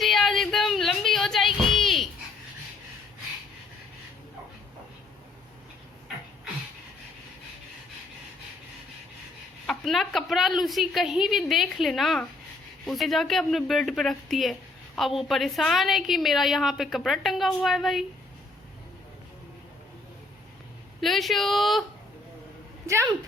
Lucy आज एकदम लंबी हो जाएगी। अपना कपड़ा लूसी कहीं भी देख लेना, उसे जाके अपने बेड पे रखती है। अब वो परेशान है कि मेरा यहाँ पे कपड़ा टंगा हुआ है भाई। लूशू जंप।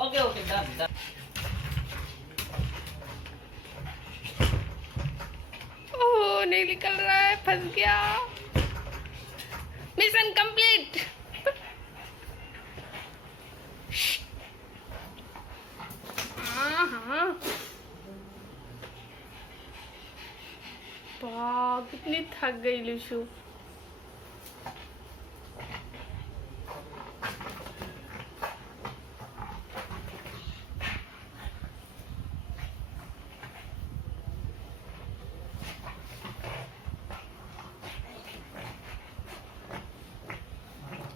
Okay okay done. ओह नहीं निकल रहा है, फंस गया। Mission complete. हाँ वाह कितनी थक गई लूशू।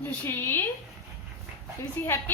Lucy? Lucy happy?